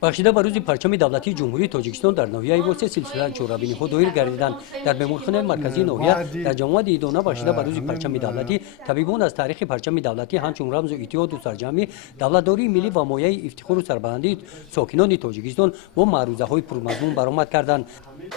бахшида ба рӯзи парчами давлатии ҷумҳурии тоҷикистон дар ноҳияи восе силсилаи чорабиниҳо доир гардиданд. Дар меморхонаи марказии ноҳия дар ҷамоати идона бахшида ба рӯзи парчами давлатӣ табибон аз таърихи парчами давлатӣ ҳамчун рамзу иттиҳоду сарҷамъи давлатдории миллӣ ва мояи ифтихору сарбаландии сокинони тоҷикистон бо маърузаҳои пурмазмун баромад карданд.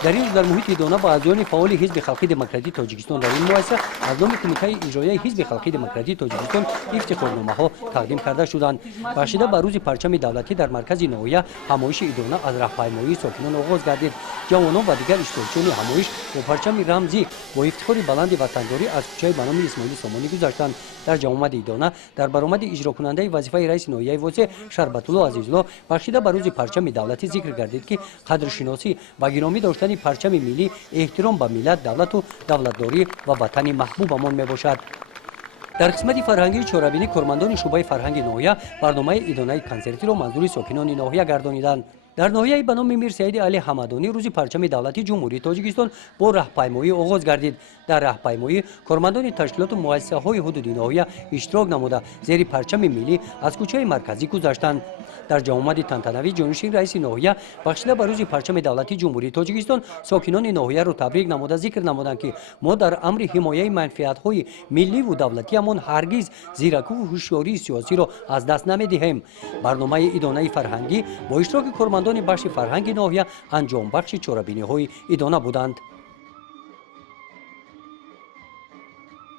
дар ин рӯз дар муҳити идона ба аъзоёни фаъоли ҳизби халқии демократии тоҷикистон дар ин муассиса аз номи кумитаи иҷроияи ҳизби халқии демократии тоҷикистон ифтихорномаҳо тақдим карда шуданд. бахшида ба рӯзи парчами давлатӣ дар маркази ноҳия ҳамоиши идона аз раҳпаймоии сокинон оғоз гардид. ҷавонон ва дигар иштирокчиёни ҳамоиш бо парчами рамзӣ бо ифтихори баланди ватандорӣ аз кӯчаи ба номи исмоили сомонӣ гузаштанд. дар ҷамоати идона дар баромади иҷрокунандаи вазифаи раиси ноҳияи восе шарбатулло азизулло бахшида ба рӯзи парчами давлатӣ зикр гардид ки қадршиносӣ ва гиромӣ доштани парчами миллӣ эҳтиром ба миллат давлату давлатдорӣ ва ватани маҳбубамон мебошад. дар қисмати фарҳангии чорабинӣ кормандони шӯъбаи фарҳанги ноҳия барномаи идонаи консертиро манзури сокинони ноҳия гардониданд. дар ноҳияи ба номи мир саиди али ҳамадонӣ рӯзи парчами давлатии ҷумҳурии тоҷикистон бо раҳпаймоӣ оғоз гардид. дар раҳпаймоӣ кормандони ташкилоту муассисаҳои ҳудуди ноҳия иштирок намуда зери парчами миллӣ аз кӯчаи марказӣ гузаштанд. дар ҷавомади тантанавӣ ҷонишин раиси ноҳия бахшида ба рӯзи парчами давлатии ҷумҳурии тоҷикистон сокинони ноҳияро табрик намуда зикр намуданд ки мо дар амри ҳимояи манфиатҳои милливу давлатиамон ҳаргиз зиракуву ҳушёрии сиёсиро аз даст намедиҳем. барномаи идонаи фарҳангӣ бо иштироки кормандони бахши фарҳанги ноҳия анҷомбахши чорабиниҳои идона буданд.